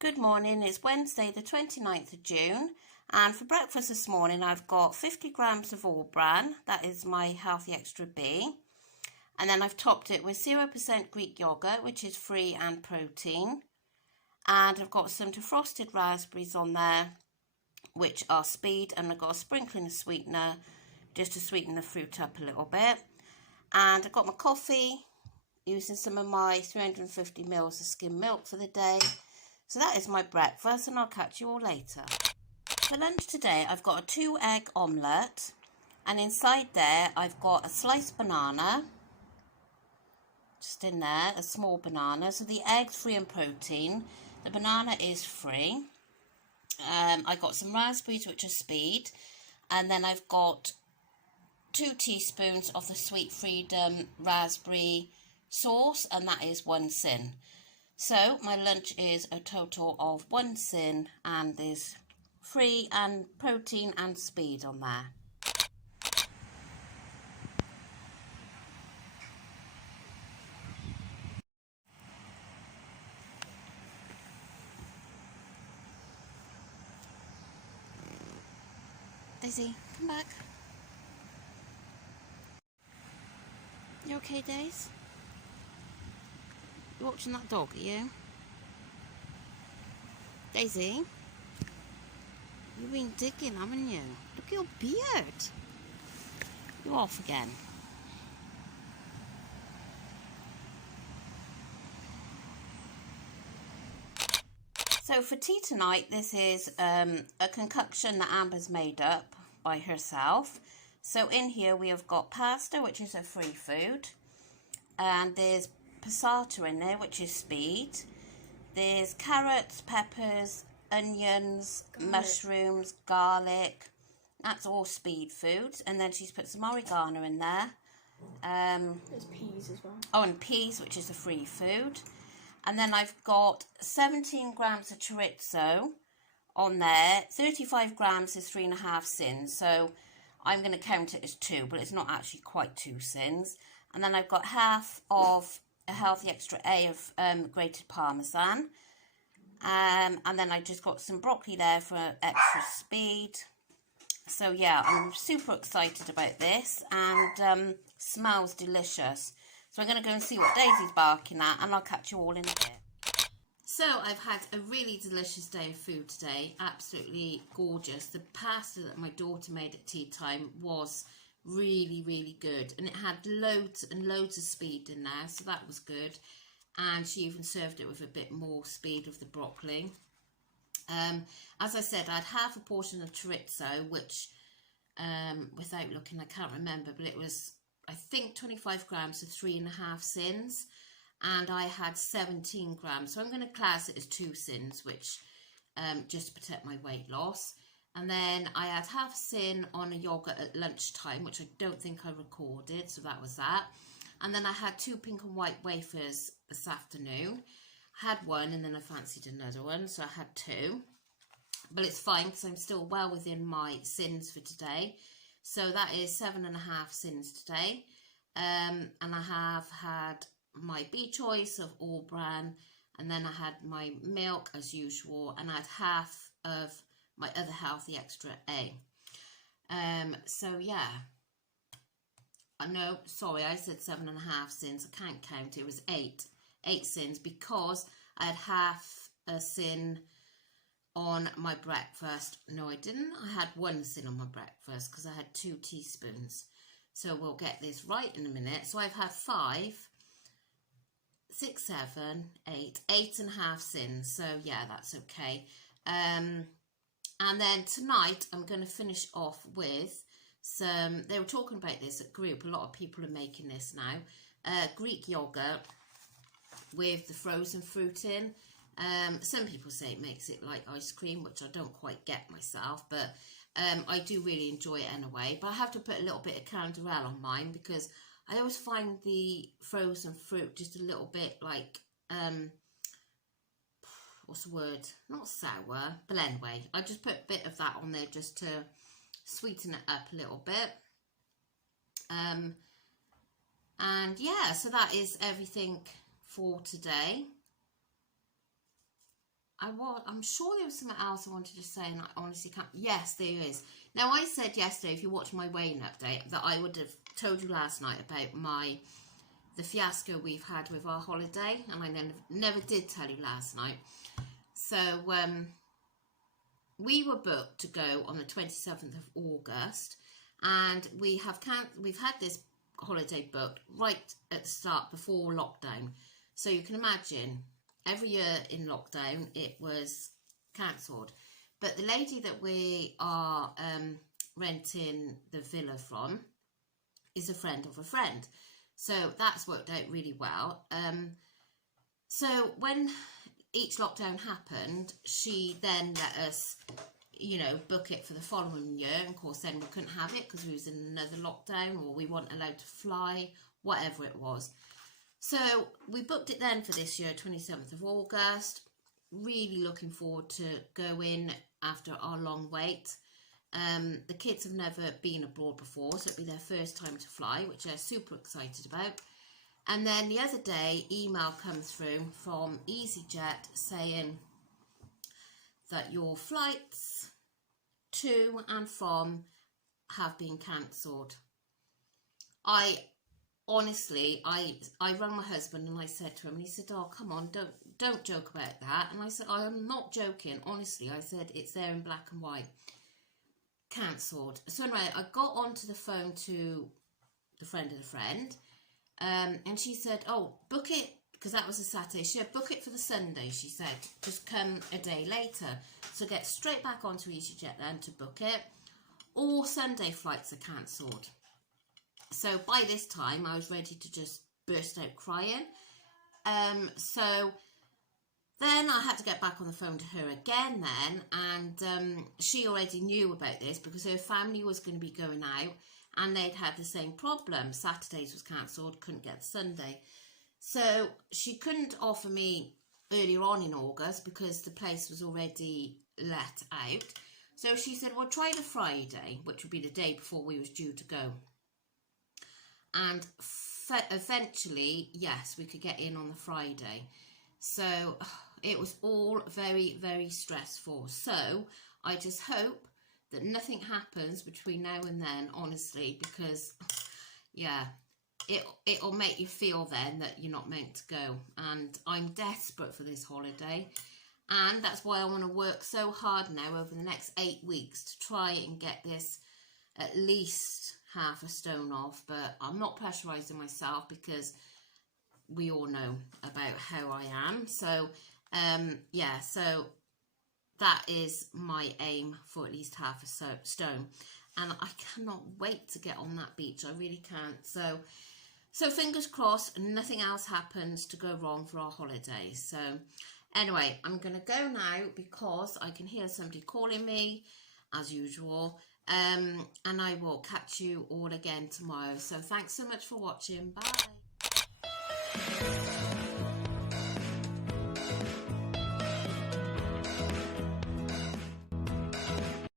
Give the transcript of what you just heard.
Good morning, it's Wednesday the 29th of June, and for breakfast this morning I've got 50 grams of all bran, that is my Healthy Extra B, and then I've topped it with 0% Greek yogurt, which is free and protein, and I've got some defrosted raspberries on there, which are speed, and I've got a sprinkling of sweetener just to sweeten the fruit up a little bit, and I've got my coffee using some of my 350 mils of skim milk for the day. So that is my breakfast, and I'll catch you all later. For lunch today, I've got a 2-egg omelette, and inside there I've got a sliced banana, just in there, a small banana. So the egg's free in protein, the banana is free. I've got some raspberries, which are speed, and then I've got 2 teaspoons of the Sweet Freedom raspberry sauce, and that is 1 sin. So my lunch is a total of 1 sin, and there's free and protein and speed on there. Daisy, come back. You okay, Daisy? You watching that dog, are you? Daisy? You've been digging, haven't you? Look at your beard. You're off again. So for tea tonight, this is a concoction that Amber's made up by herself. So in here we have got pasta, which is a free food. And there's passata in there, which is speed. There's carrots, peppers, onions, mushrooms, garlic. That's all speed foods. And then she's put some oregano in there. There's peas as well. Oh, and peas, which is a free food. And then I've got 17 grams of chorizo on there. 35 grams is 3.5 sins. So I'm going to count it as 2, but it's not actually quite 2 sins. And then I've got half of a Healthy Extra A of grated parmesan. And then I just got some broccoli there for extra speed. So yeah, I'm super excited about this, and smells delicious. So I'm going to go and see what Daisy's barking at, and I'll catch you all in a bit. So I've had a really delicious day of food today, absolutely gorgeous. The pasta that my daughter made at tea time was really, really good, and it had loads and loads of speed in there, so that was good. And she even served it with a bit more speed of the broccoli. As I said, I had half a portion of chorizo, which without looking, I can't remember, but it was, I think, 25 grams of 3.5 sins, and I had 17 grams, so I'm going to class it as 2 sins, which just to protect my weight loss. And then I had half a sin on a yogurt at lunchtime, which I don't think I recorded, so that was that. And then I had 2 pink and white wafers this afternoon. I had one, and then I fancied another one, so I had 2. But it's fine, because I'm still well within my sins for today. So that is 7.5 sins today. And I have had my B choice of all bran, and then I had my milk as usual, and I had half of my other Healthy Extra A. So yeah. No, sorry, I said 7.5 sins. I can't count. It was 8 sins, because I had half a sin on my breakfast. No, I didn't. I had 1 sin on my breakfast because I had 2 teaspoons. So we'll get this right in a minute. So I've had 5, 6, 7, 8, 8.5 sins. So yeah, that's okay. And then tonight I'm going to finish off with some, they were talking about this at group, a lot of people are making this now, Greek yogurt with the frozen fruit in. Some people say it makes it like ice cream, which I don't quite get myself, but I do really enjoy it anyway. But I have to put a little bit of canderel on mine, because I always find the frozen fruit just a little bit like, what's the word? Not sour, but anyway, I just put a bit of that on there just to sweeten it up a little bit. And yeah, so that is everything for today. I'm sure there was something else I wanted to say, and I honestly can't. Yes, there is. Now, I said yesterday, if you watch my weighing update, that I would have told you last night about the fiasco we've had with our holiday, and I never did tell you last night. So we were booked to go on the 27th of August, and we've had this holiday booked right at the start before lockdown. So you can imagine, every year in lockdown it was cancelled. But the lady that we are renting the villa from is a friend of a friend, so that's worked out really well. So when each lockdown happened, she then let us, book it for the following year. And of course, then we couldn't have it because we was in another lockdown, or we weren't allowed to fly, whatever it was. So we booked it then for this year, 27th of August. Really looking forward to going after our long wait. The kids have never been abroad before, so it'll be their first time to fly, which they're super excited about. And then the other day, email comes through from EasyJet saying that your flights to and from have been cancelled. Honestly, I rang my husband and I said to him, and he said, "Oh, come on, don't joke about that." And I said, "I am not joking, honestly." I said, "It's there in black and white. Cancelled." So anyway, I got onto the phone to the friend of the friend, and she said, "Oh, book it," because that was a Saturday. She said, "Book it for the Sunday," she said. "Just come a day later." So get straight back onto EasyJet then to book it. All Sunday flights are cancelled. So by this time, I was ready to just burst out crying. So then I had to get back on the phone to her again then, and she already knew about this because her family was going to be going out, and they'd had the same problem. Saturdays was cancelled, couldn't get Sunday. So she couldn't offer me earlier on in August because the place was already let out. So she said, "Well, try the Friday," which would be the day before we was due to go. And eventually, yes, we could get in on the Friday. So it was all very, very stressful. So I just hope that nothing happens between now and then, honestly, because, yeah, it'll make you feel then that you're not meant to go. And I'm desperate for this holiday. And that's why I want to work so hard now over the next 8 weeks to try and get this at least half a stone off. But I'm not pressurising myself because we all know about how I am. So, yeah, so that is my aim, for at least half a stone. And I cannot wait to get on that beach. I really can't. So fingers crossed, nothing else happens to go wrong for our holiday. So anyway, I'm going to go now because I can hear somebody calling me as usual. And I will catch you all again tomorrow. So thanks so much for watching. Bye.